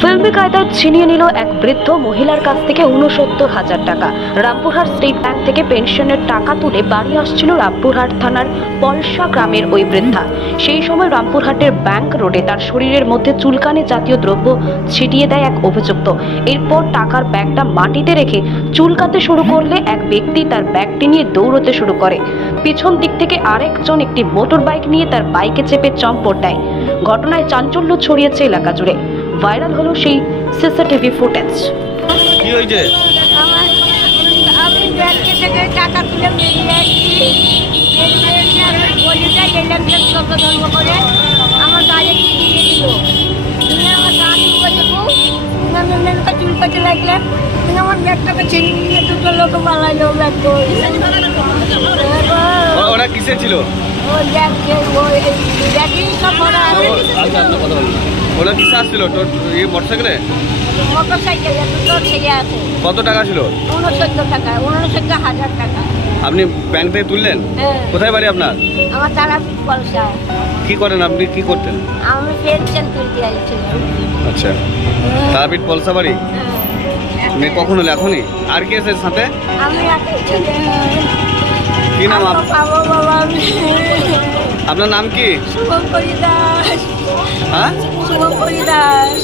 ফিল্মি কায়দায় ছিনিয়ে নিল এক বৃদ্ধ মহিলার কাছ থেকে ৬৯,০০০ টাকা। রামপুরহাট স্টেট ব্যাংক থেকে পেনশনের টাকা তুলে বাড়ি আসছিল রামপুরহাট থানার পলসা গ্রামের ওই বৃদ্ধা। সেই সময় রামপুরহাটের ব্যাংক রোডে তার শরীরের মধ্যে চুলকানি জাতীয় দ্রব্য ছিটিয়ে দেয় এক অভিযুক্ত। এরপর টাকার ব্যাগটা মাটিতে রেখে চুলকাতে শুরু করলে এক ব্যক্তি তার ব্যাগটি নিয়ে দৌড়তে শুরু করে। পিছন দিক থেকে আরেকজন একটি মোটর বাইক নিয়ে তার বাইকে চেপে চম্পট দেয়। ঘটনায় চাঞ্চল্য ছড়িয়েছে এলাকা জুড়ে। ভাইরাল হলো সেই সিসিটিভি ফুটেজ। কি হয়েছে? আমি ব্যাংকে থেকে টাকা তুলে বেরিয়ে আসছি। বেরিয়ে আমি গলিটা এলাম চোখে ধর্ম করে আমার গাড়ি দিয়ে দিল। নিয়ে আমার গা চুলকাতে আমি মেনকা চুলকাতে লাগলাম। আমার ব্যাগটাকে ছিনিয়ে নিয়ে দুটো লোক পালাইলো ব্যাগ। ওরা কিসে ছিল? ওই ব্যাগই সব ভরা আছে। ওরা কিসে আসছিল? মোটরসাইকেলে? মোটর সাইকেলে দুটো ছেলে আছে। কত টাকা ছিল? ৬৯ টাকা, ৬৯,০০০ টাকা। আপনি ব্যাংক থেকে তুললেন? হ্যাঁ। কোথায় বাড়ি আপনার? আমার তারা পয়সা। কি করেন আপনি? কি করতেন? আমি পেনশন তুলতে আসছিলাম। আচ্ছা, তারাপীঠ পলসা বাড়ি। আপনি কখন হলো? এখনই? আর কি আছে সাথে? আমি একাই ছেলে। কি নাম পাবো বাবা আমি। আপনার নাম কি? শুভঙ্করী দাস। হ্যাঁ, শুভঙ্করী দাস।